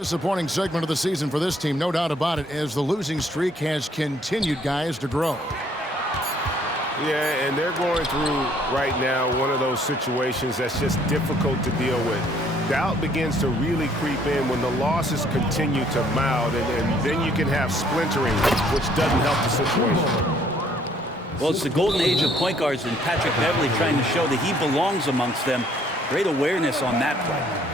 Disappointing segment of the season for this team, no doubt about it, as the losing streak has continued, guys, to grow. Yeah, and they're going through right now one of those situations that's just difficult to deal with. Doubt begins to really creep in when the losses continue to mount, and then you can have splintering, which doesn't help the situation. Well, it's the golden age of point guards, and Patrick Beverley trying to show that he belongs amongst them. Great awareness on that play.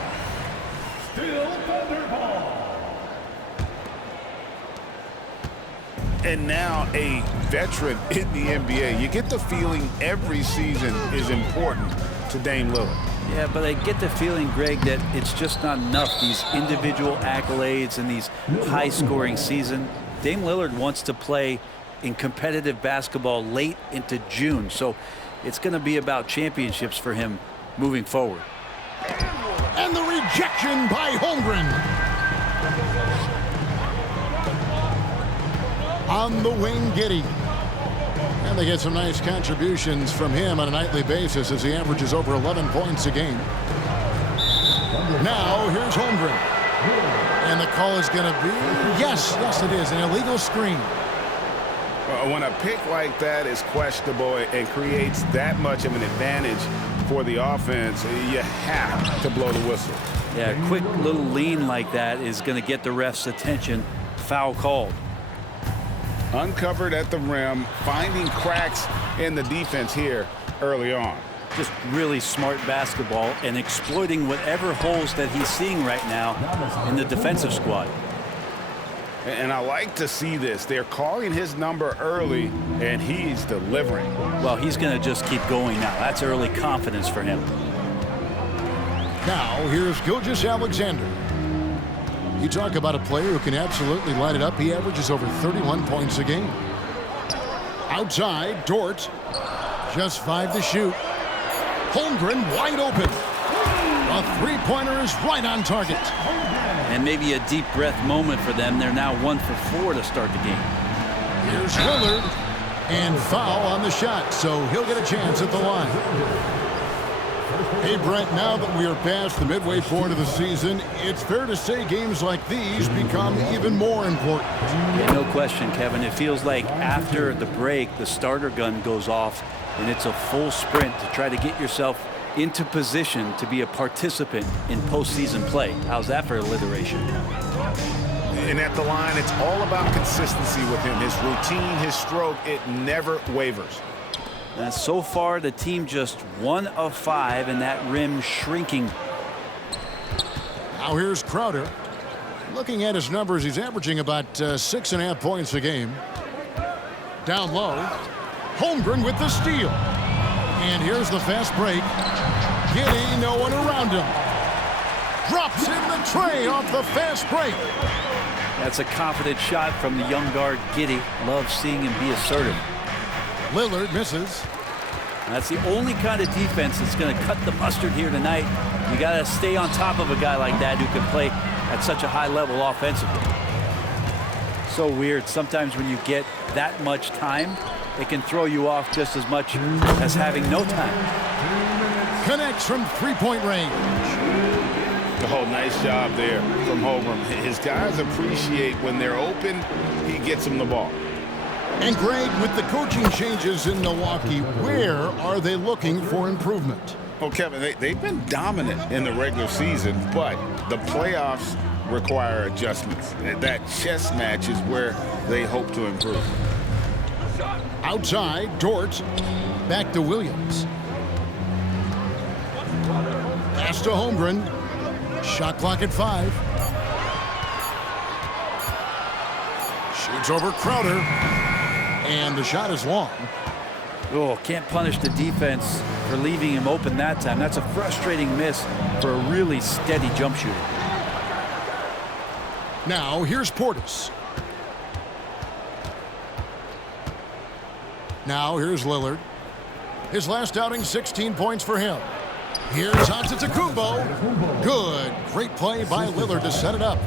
And now a veteran in the NBA. You get the feeling every season is important to Dame Lillard. Yeah, but I get the feeling, Greg, that it's just not enough, these individual accolades and these high-scoring season. Dame Lillard wants to play in competitive basketball late into June, so it's going to be about championships for him moving forward. And the rejection by Holmgren. On the wing, Giddey. And they get some nice contributions from him on a nightly basis as he averages over 11 points a game. Now, here's Holmgren. And the call is going to be, yes, it is, an illegal screen. When a pick like that is questionable and creates that much of an advantage for the offense, you have to blow the whistle. Yeah, a quick little lean like that is going to get the ref's attention. Foul called. Uncovered at the rim, finding cracks in the defense here early on. Just really smart basketball and exploiting whatever holes that he's seeing right now in the defensive squad. And I like to see this. They're calling his number early, and he's delivering. Well, he's going to just keep going now. That's early confidence for him. Now, here's Gilgeous-Alexander. You talk about a player who can absolutely light it up. He averages over 31 points a game. Outside, Dort. Just 5 to shoot. Holmgren wide open. A three-pointer is right on target. And maybe a deep breath moment for them. They're now 1 for 4 to start the game. Here's Lillard. And foul on the shot, so he'll get a chance at the line. Hey, Brent, now that we are past the midway point of the season, it's fair to say games like these become even more important. Yeah, no question, Kevin. It feels like after the break, the starter gun goes off, and it's a full sprint to try to get yourself into position to be a participant in postseason play. How's that for alliteration? And at the line, it's all about consistency with him. His routine, his stroke, it never wavers. And so far, the team just 1 of 5, and that rim shrinking. Now here's Crowder. Looking at his numbers, he's averaging about 6.5 points a game. Down low. Holmgren with the steal. And here's the fast break. Giddey, no one around him. Drops in the tray off the fast break. That's a confident shot from the young guard, Giddey. Love seeing him be assertive. Lillard misses. That's the only kind of defense that's going to cut the mustard here tonight. You got to stay on top of a guy like that who can play at such a high level offensively. So weird. Sometimes when you get that much time, it can throw you off just as much as having no time. Connects from three-point range. Oh, nice job there from Holmgren. His guys appreciate when they're open, he gets them the ball. And Greg, with the coaching changes in Milwaukee, where are they looking for improvement? Well, Kevin, they've been dominant in the regular season, but the playoffs require adjustments. That chess match is where they hope to improve. Outside, Dort. Back to Williams. Pass to Holmgren. Shot clock at 5. Shoots over Crowder. And the shot is long. Oh, can't punish the defense for leaving him open that time. That's a frustrating miss for a really steady jump shooter. Now, here's Portis. Now, here's Lillard. His last outing, 16 points for him. Here's Antetokounmpo. Good. Great play by Lillard to set it up.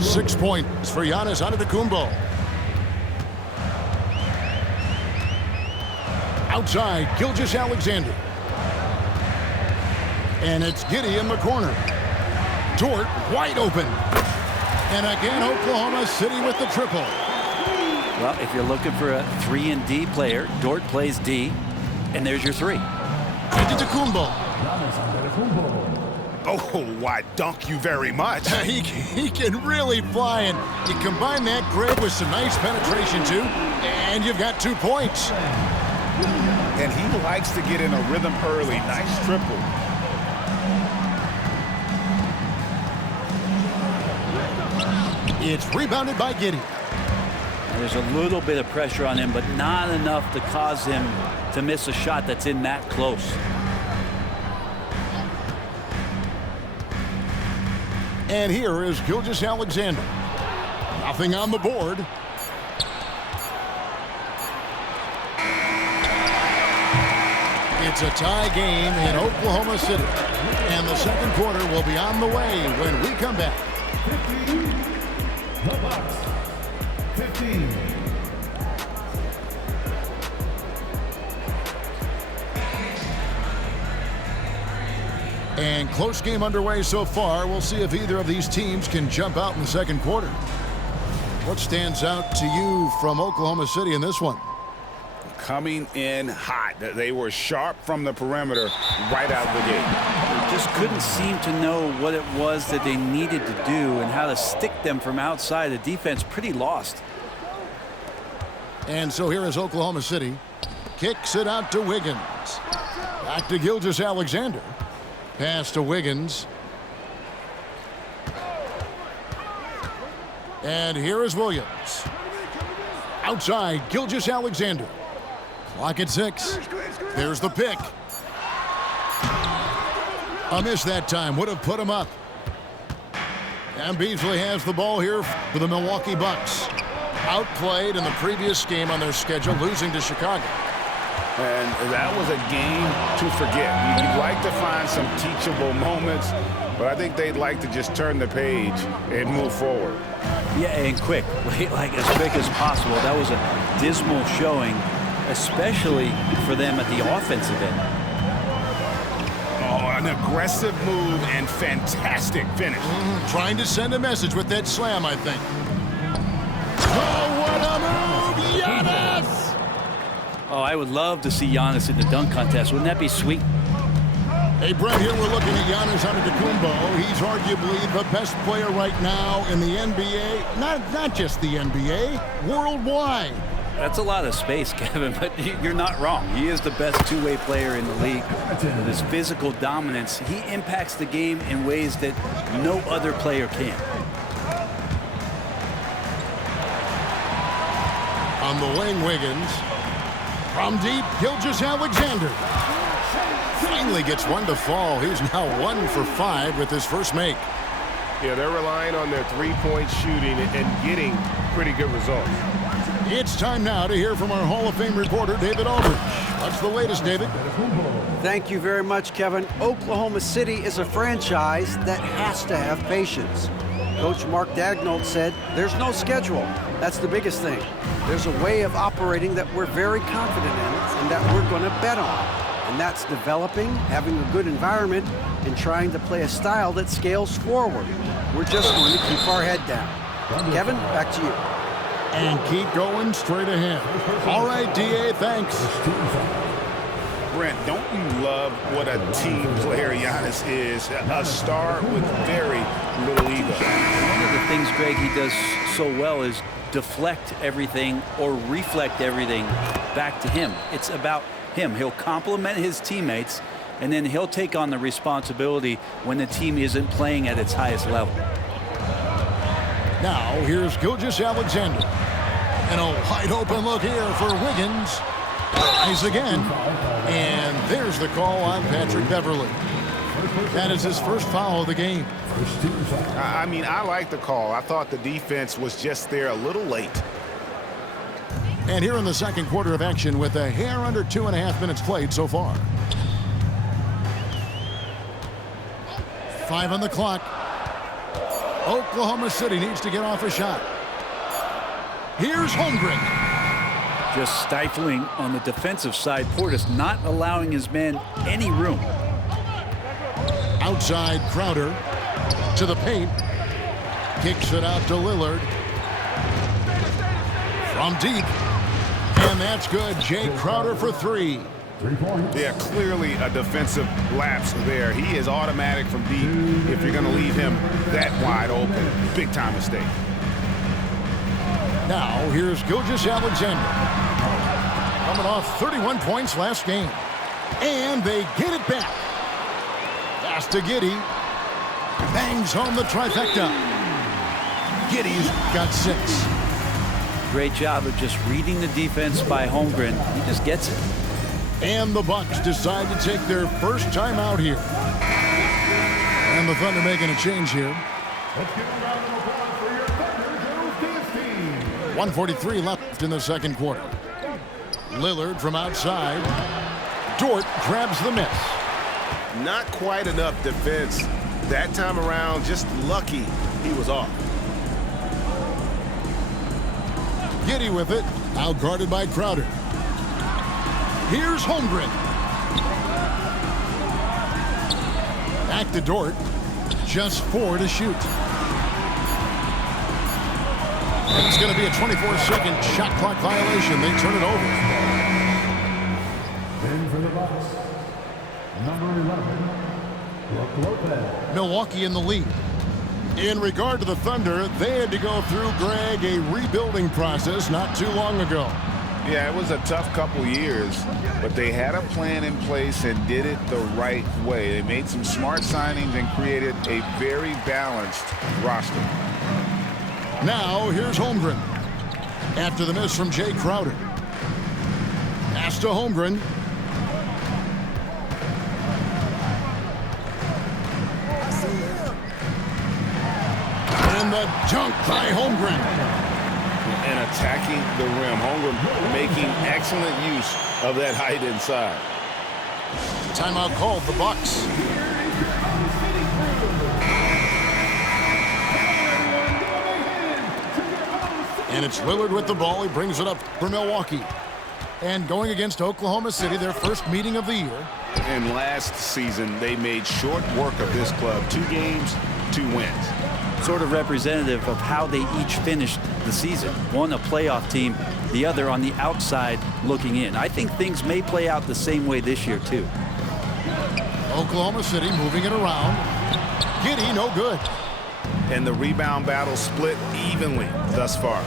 6 points for Giannis Antetokounmpo. Outside, Gilgeous-Alexander. And it's Giddey in the corner. Dort wide open. And again, Oklahoma City with the triple. Well, if you're looking for a 3-and-D player, Dort plays D, and there's your 3. Antetokounmpo. Oh, why, dunk you very much. He can really fly, and you combine that grade with some nice penetration, too, and you've got 2 points. And he likes to get in a rhythm early. Nice triple. It's rebounded by Giddey. There's a little bit of pressure on him, but not enough to cause him to miss a shot that's in that close. And here is Gilgeous-Alexander. Nothing on the board. It's a tie game in Oklahoma City. And the second quarter will be on the way when we come back. 15. And close game underway so far. We'll see if either of these teams can jump out in the second quarter. What stands out to you from Oklahoma City in this one? Coming in hot. They were sharp from the perimeter right out the gate. They just couldn't seem to know what it was that they needed to do and how to stick them from outside. The defense pretty lost. And so here is Oklahoma City. Kicks it out to Wiggins. Back to Gilgeous-Alexander. Pass to Wiggins. And here is Williams. Outside, Gilgeous-Alexander. Clock at 6. There's the pick. A miss that time. Would have put him up. And Beasley has the ball here for the Milwaukee Bucks. Outplayed in the previous game on their schedule, losing to Chicago. And that was a game to forget. You'd like to find some teachable moments, but I think they'd like to just turn the page and move forward. Yeah, and quick. Like as quick as possible. That was a dismal showing, especially for them at the offensive end. Oh, an aggressive move and fantastic finish. Trying to send a message with that slam, I think. Oh, what a move! Giannis! Oh, I would love to see Giannis in the dunk contest. Wouldn't that be sweet? Hey, Brent, here we're looking at Giannis Antetokounmpo. He's arguably the best player right now in the NBA. Not just the NBA, worldwide. That's a lot of space, Kevin, but you're not wrong. He is the best two-way player in the league. With his physical dominance, he impacts the game in ways that no other player can. On the wing, Wiggins. From deep, Gilgeous-Alexander. Finally gets one to fall. He's now 1 for 5 with his first make. Yeah, they're relying on their three-point shooting and getting pretty good results. It's time now to hear from our Hall of Fame reporter, David Aldridge. What's the latest, David? Thank you very much, Kevin. Oklahoma City is a franchise that has to have patience. Coach Mark Daigneault said, there's no schedule. That's the biggest thing. There's a way of operating that we're very confident in and that we're going to bet on. And that's developing, having a good environment, and trying to play a style that scales forward. We're just going to keep our head down. Kevin, back to you. And keep going straight ahead. All right, D.A., thanks. Brent, don't you love what a team player Giannis is? A star with very little ego. One of the things, Greg, he does so well is deflect everything or reflect everything back to him. It's about him. He'll compliment his teammates, and then he'll take on the responsibility when the team isn't playing at its highest level. Now, here's Gilgeous-Alexander. And a wide open look here for Wiggins. Eyes again. And there's the call on Patrick Beverley. That is his first foul of the game. I mean, I like the call. I thought the defense was just there a little late. And here in the second quarter of action with a hair under 2.5 minutes played so far. 5 on the clock. Oklahoma City needs to get off a shot. Here's Holmgren. Just stifling on the defensive side. Portis not allowing his men any room. Outside Crowder to the paint. Kicks it out to Lillard. From deep. And that's good. Jay Crowder for 3. Yeah, clearly a defensive lapse there. He is automatic from deep if you're going to leave him that wide open. Big time mistake. Now, here's Gilgeous-Alexander. Coming off 31 points last game. And they get it back. Pass to Giddey. Bangs home the trifecta. Giddey's got 6. Great job of just reading the defense by Holmgren. He just gets it. And the Bucks decide to take their first time out here. And the Thunder making a change here. Let's give a round of applause for your Thunder Girls Dance Team. 1:43 left in the second quarter. Lillard from outside. Dort grabs the miss. Not quite enough defense. That time around, just lucky he was off. Giddey with it. Out guarded by Crowder. Here's Holmgren. Back to Dort. Just 4 to shoot. It's going to be a 24-second shot clock violation. They turn it over. In for the Bucks, number 11, Brook Lopez. Milwaukee in the lead. In regard to the Thunder, they had to go through, Greg, a rebuilding process not too long ago. Yeah, it was a tough couple years, but they had a plan in place and did it the right way. They made some smart signings and created a very balanced roster. Now, here's Holmgren. After the miss from Jay Crowder. Pass to Holmgren. And the dunk by Holmgren. And attacking the rim. Holmgren making excellent use of that height inside. Timeout called, the Bucks. And it's Lillard with the ball. He brings it up for Milwaukee. And going against Oklahoma City, their first meeting of the year. And last season, they made short work of this club. 2 games, 2 wins. Sort of representative of how they each finished the season. One a playoff team, the other on the outside looking in. I think things may play out the same way this year, too. Oklahoma City moving it around. Giddey, no good. And the rebound battle split evenly thus far.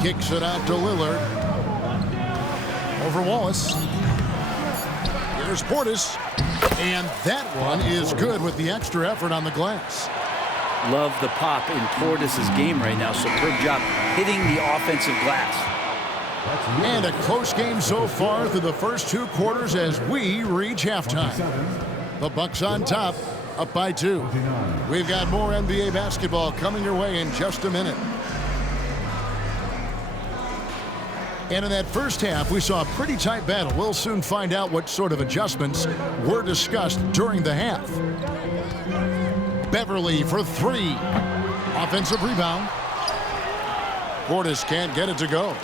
Kicks it out to Lillard. Over Wallace. Here's Portis. And that one is good with the extra effort on the glass. Love the pop in Portis' game right now. Superb job hitting the offensive glass. And a close game so far through the first 2 quarters as we reach halftime. The Bucks on top, up by 2. We've got more NBA basketball coming your way in just a minute. And in that first half, we saw a pretty tight battle. We'll soon find out what sort of adjustments were discussed during the half. Beverly for 3. Offensive rebound. Portis can't get it to go.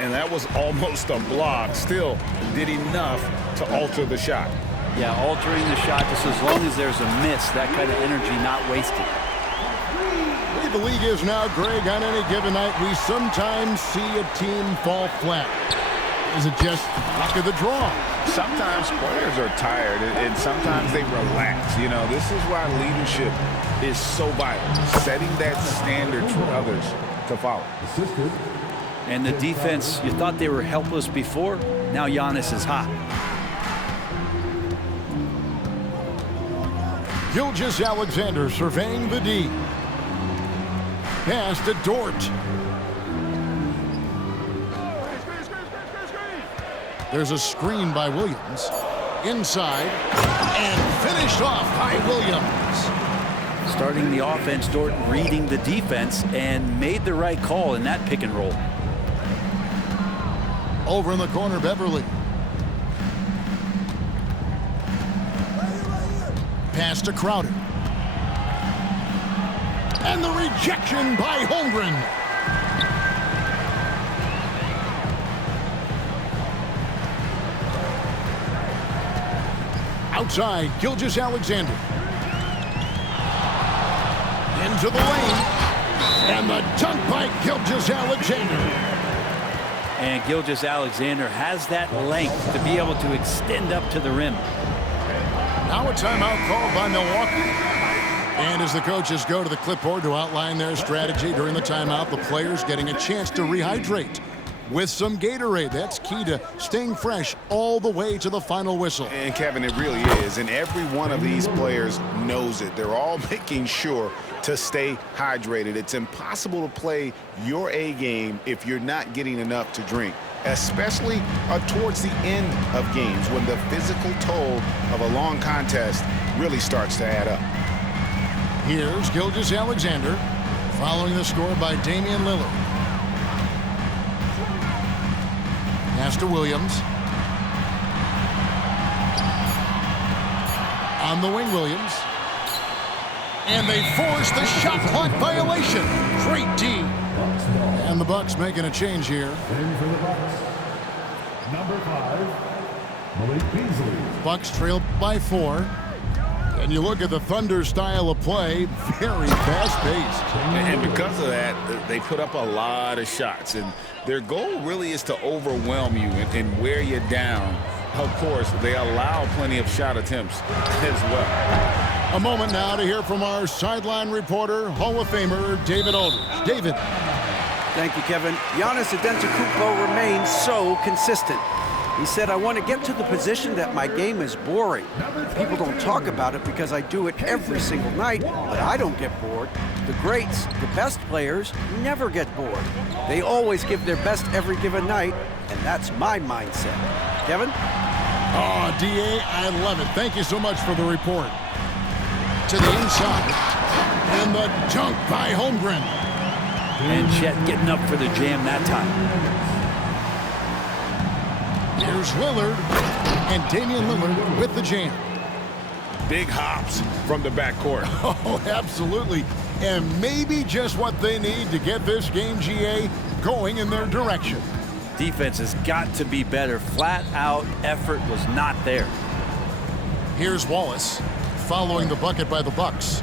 And that was almost a block. Still did enough to alter the shot. Yeah, altering the shot just as long as there's a miss. That kind of energy not wasted. The league is now, Greg, on any given night, we sometimes see a team fall flat. Is it just luck of the draw? Sometimes players are tired and sometimes they relax. You know, this is why leadership is so vital. Setting that standard for others to follow. And the defense, you thought they were helpless before. Now Giannis is hot. Gilgeous-Alexander surveying the D. Pass to Dort. There's a screen by Williams. Inside. And finished off by Williams. Starting the offense, Dort reading the defense and made the right call in that pick and roll. Over in the corner, Beverly. Pass to Crowder. And the rejection by Holmgren. Outside, Gilgeous-Alexander. into the lane. And the dunk by Gilgeous-Alexander. And Gilgeous-Alexander has that length to be able to extend up to the rim. Now a timeout called by Milwaukee. And as the coaches go to the clipboard to outline their strategy during the timeout, the players getting a chance to rehydrate with some Gatorade. That's key to staying fresh all the way to the final whistle. And Kevin, it really is. And every one of these players knows it. They're all making sure to stay hydrated. It's impossible to play your A game if you're not getting enough to drink, especially towards the end of games when the physical toll of a long contest really starts to add up. Here's Gilgeous-Alexander following the score by Damian Lillard. Pass to Williams. On the wing, Williams. And they force the shot clock violation. Great D. And the Bucks making a change here. In for the Bucks, number 5, Malik Beasley. Bucks trail by 4. And you look at the Thunder style of play, very fast-paced. And because of that, they put up a lot of shots. And their goal really is to overwhelm you and wear you down. Of course, they allow plenty of shot attempts as well. A moment now to hear from our sideline reporter, Hall of Famer David Aldridge. David. Thank you, Kevin. Giannis Antetokounmpo remains so consistent. He said, I want to get to the position that my game is boring. People don't talk about it because I do it every single night, but I don't get bored. The greats, the best players, never get bored. They always give their best every given night, and that's my mindset. Kevin? Oh, D.A., I love it. Thank you so much for the report. To the inside. And the dunk by Holmgren. And Chet getting up for the jam that time. Here's Lillard, and Damian Lillard with the jam. Big hops from the backcourt. Oh, absolutely. And maybe just what they need to get this game, GA, going in their direction. Defense has got to be better. Flat out effort was not there. Here's Wallace, following the bucket by the Bucks.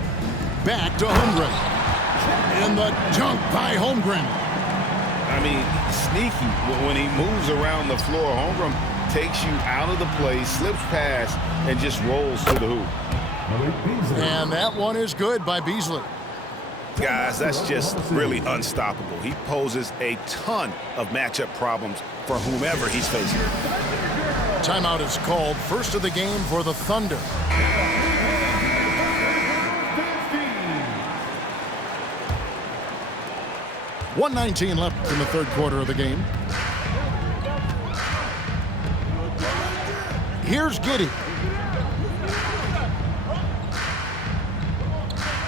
Back to Holmgren. And the dunk by Holmgren. I mean, sneaky. When he moves around the floor, Holmgren takes you out of the play, slips past, and just rolls to the hoop. And that one is good by Beasley. Guys, that's just really unstoppable. He poses a ton of matchup problems for whomever he's facing. Timeout is called. First of the game for the Thunder. 1:19 left in the third quarter of the game. Here's Giddey.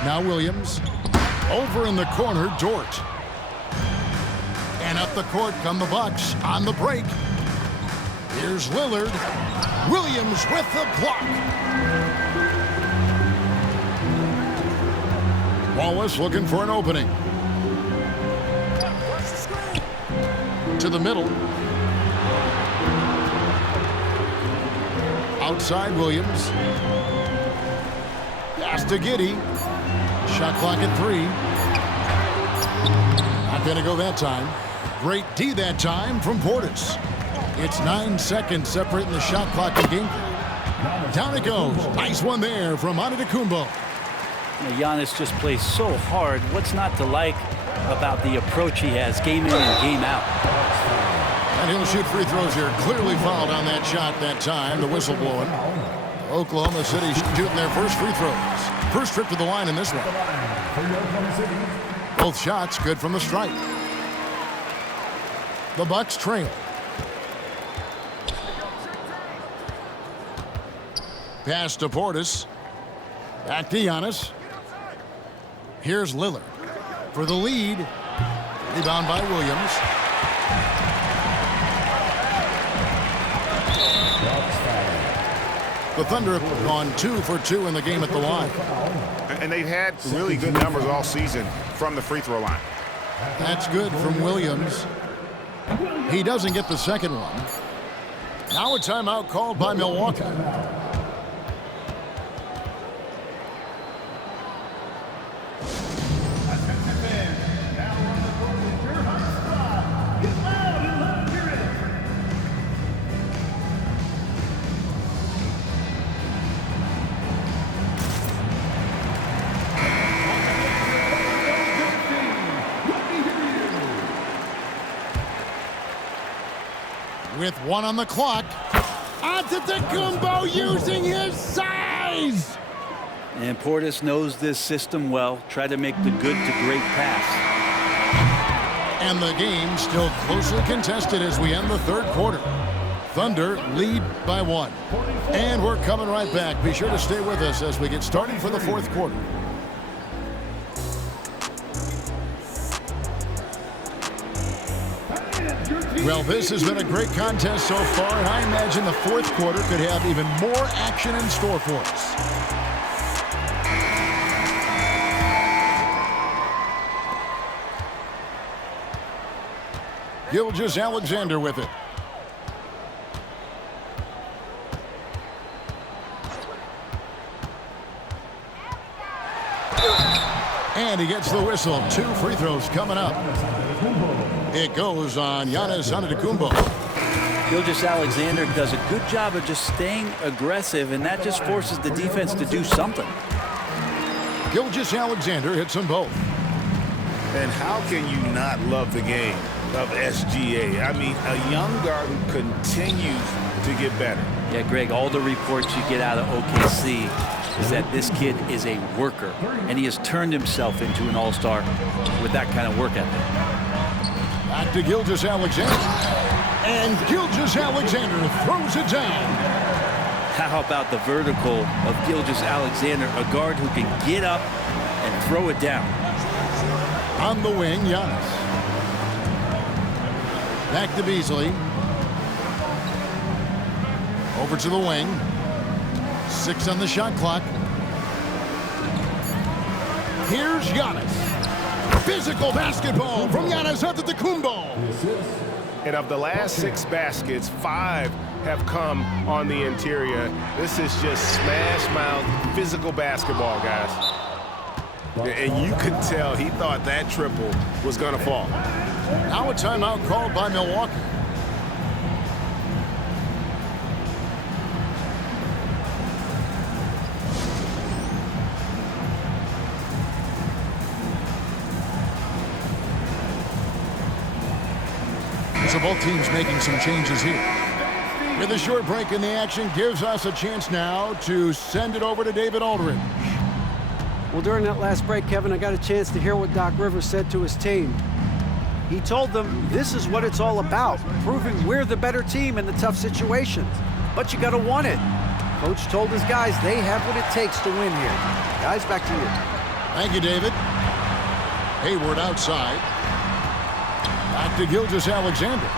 Now Williams. Over in the corner, Dort. And up the court come the Bucks on the break. Here's Lillard. Williams with the block. Wallace looking for an opening. To the middle. Outside Williams. Pass to Giddey. Shot clock at 3. Not going to go that time. Great D that time from Portis. It's 9 seconds separating the shot clock and game. Down it goes. Nice one there from Antetokounmpo. Giannis just plays so hard. What's not to like about the approach he has game in and game out? And he'll shoot free throws here. Clearly fouled on that shot that time. The whistle blowing. Oklahoma City shooting their first free throws. First trip to the line in this one. Both shots good from the stripe. The Bucks trail. Pass to Portis. Back to Giannis. Here's Lillard for the lead. Rebound by Williams. The Thunder have gone 2 for 2 in the game at the line. And they've had really good numbers all season from the free throw line. That's good from Williams. He doesn't get the second one. Now a timeout called by Milwaukee. with 1 on the clock. Antetokounmpo using his size. And Portis knows this system well. Try to make the good to great pass. And the game still closely contested as we end the third quarter. Thunder lead by 1. And we're coming right back. Be sure to stay with us as we get started for the fourth quarter. Well, this has been a great contest so far, and I imagine the fourth quarter could have even more action in store for us. Gilgeous-Alexander with it. And he gets the whistle. 2 free throws coming up. It goes on Giannis Antetokounmpo. Gilgeous-Alexander does a good job of just staying aggressive, and that just forces the defense to do something. Gilgeous-Alexander hits them both. And how can you not love the game of SGA? I mean, a young guard who continues to get better. Yeah, Greg, all the reports you get out of OKC is that this kid is a worker, and he has turned himself into an all-star with that kind of work ethic. Back to Gilgeous-Alexander. And Gilgeous-Alexander throws it down. How about the vertical of Gilgeous-Alexander, a guard who can get up and throw it down. On the wing, Giannis. Back to Beasley. Over to the wing. 6 on the shot clock. Here's Giannis. Physical basketball from Giannis Antetokounmpo. And of the last 6 baskets, 5 have come on the interior. This is just smash mouth physical basketball, guys. And you could tell he thought that triple was going to fall. Now a timeout called by Milwaukee. So both teams making some changes here. With a short break in the action gives us a chance now to send it over to David Aldridge. Well, during that last break, Kevin, I got a chance to hear what Doc Rivers said to his team. He told them this is what it's all about, proving we're the better team in the tough situations. But you got to want it. Coach told his guys they have what it takes to win here. Guys, back to you. Thank you, David. Hayward outside. Back to Gilgeous-Alexander.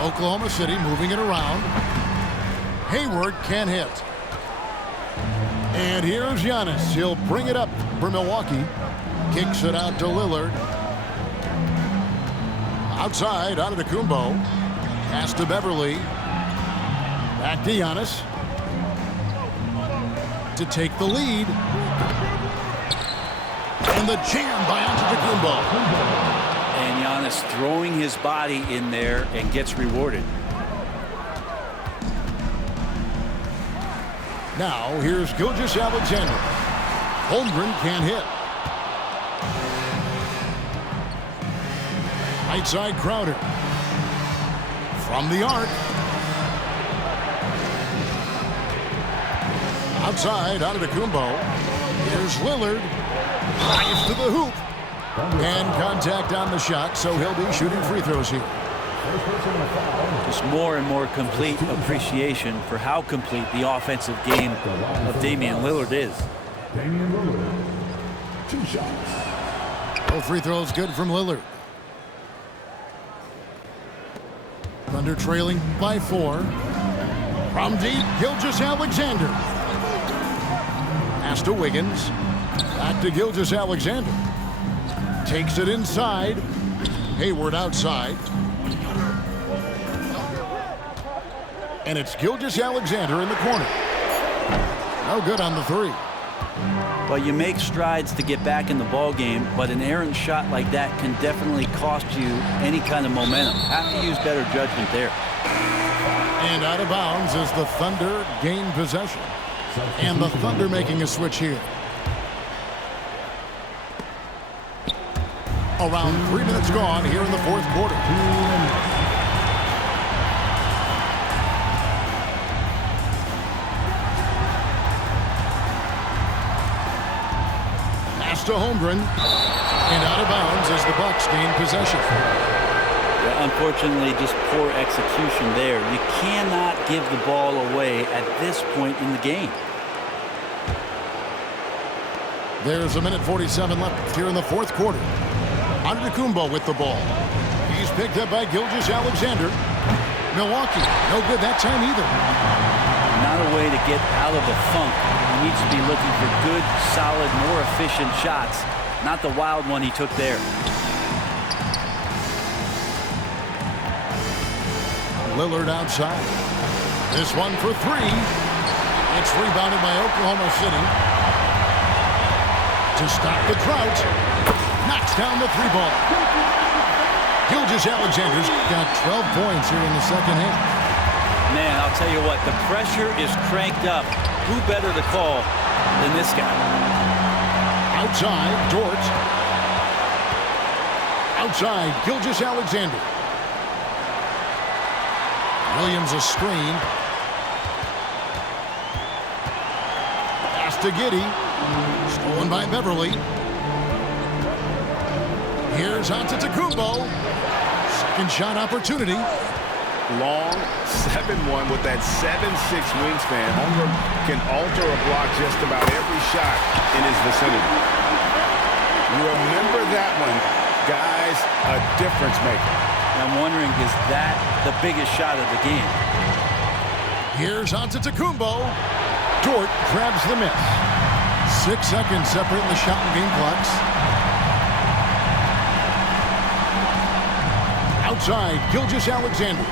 Oklahoma City moving it around. Hayward can hit. And here's Giannis. He'll bring it up for Milwaukee. Kicks it out to Lillard. Outside, Antetokounmpo. Pass to Beverly. Back to Giannis. To take the lead. And the jam by Antetokounmpo. And Giannis throwing his body in there and gets rewarded. Now, here's Gilgeous-Alexander. Holmgren can't hit. Right side, Crowder. From the arc. Outside, Antetokounmpo. Here's Lillard. Drives to the hoop. And contact on the shot, so he'll be shooting free throws here. Just more and more complete appreciation for how complete the offensive game of Damian Lillard is. Damian Lillard, 2 shots. Both free throws good from Lillard. Thunder trailing by 4. From deep, Gilgeous-Alexander. Pass to Wiggins. Back to Gilgeous-Alexander. Takes it inside. Hayward outside. And it's Gilgeous-Alexander in the corner. No good on the 3. Well, you make strides to get back in the ball game, but an errant shot like that can definitely cost you any kind of momentum. Have to use better judgment there. And out of bounds as the Thunder gain possession. And the Thunder making a switch here. Around 3 minutes gone here in the fourth quarter. to Holmgren. And out of bounds as the Bucks gain possession. Yeah, unfortunately, just poor execution there. You cannot give the ball away at this point in the game. There's a minute 47 left here in the fourth quarter. Antetokounmpo with the ball. He's picked up by Gilgeous-Alexander. Milwaukee, no good that time either. Not a way to get out of a funk. He needs to be looking for good, solid, more efficient shots. Not the wild one he took there. Lillard outside. This one for three. It's rebounded by Oklahoma City. To stop the drought. Knocks down the three ball. Gilgeous-Alexander's got 12 points here in the second half. Man, I'll tell you what, the pressure is cranked up. Who better to call than this guy? Outside, Dort. Outside, Gilgeous-Alexander. Williams a screen. Pass to Giddey. Stolen by Beverly. Here's Antetokounmpo. Second shot opportunity. Long 7-1 with that 7'6" wingspan. Holmgren can alter a block just about every shot in his vicinity. You remember that one, guys, a difference maker. I'm wondering, is that the biggest shot of the game? Here's Antetokounmpo. Dort grabs the miss. 6 seconds separating the shot and game clocks. Outside, Gilgeous-Alexander.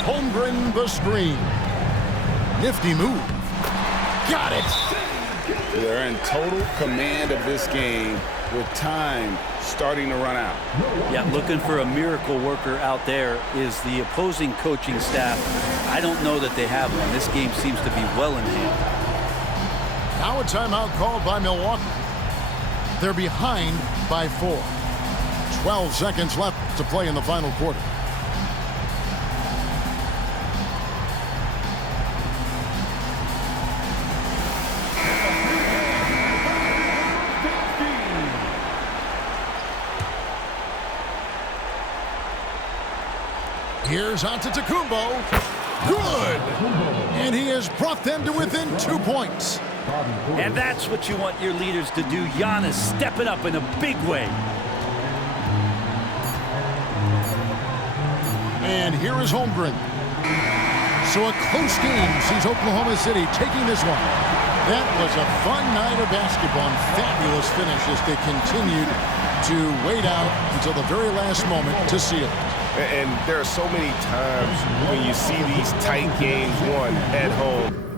Holmgren the screen. Nifty move. Got it. They're in total command of this game with time starting to run out. Yeah, looking for a miracle worker out there is the opposing coaching staff. I don't know that they have one. This game seems to be well in hand. Now a timeout called by Milwaukee. They're behind by 4. 12 seconds left to play in the final quarter. Here's Antetokounmpo. Good! And he has brought them to within 2 points. And that's what you want your leaders to do. Giannis stepping up in a big way. And here is Holmgren. So a close game sees Oklahoma City taking this one. That was a fun night of basketball and fabulous finish as they continued to wait out until the very last moment to seal it. And there are so many times when you see these tight games won at home